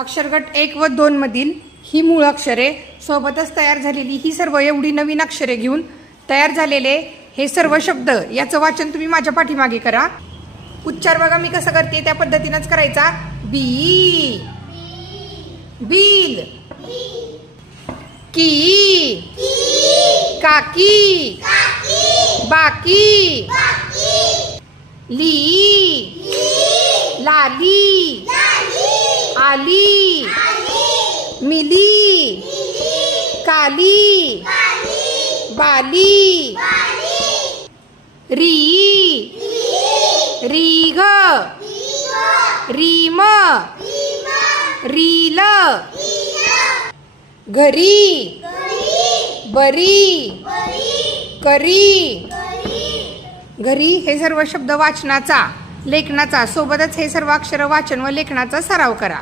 अक्षरगट 1 व 2 मधील ही मूळ अक्षरे सोबतच तयार झालेली ही सर्व एवढी नवीन अक्षरे घेऊन तयार झालेले हे सर्व शब्द याचं वाचन तुम्ही माझ्या पाठीमागे करा। उच्चार बघा मी कसं करते त्या पद्धतीनेच करायचा। बी बिल, की काकी, बाकी, ली लाली, आली, मिली, काली, बाली, री रीघ, रीम, रील, घरी, बरी, करी। घरी हे सर्व शब्द वाचनाचा लेखनाचा सोबतच हे सर्व अक्षर वाचन व लेखनाचा सराव करा।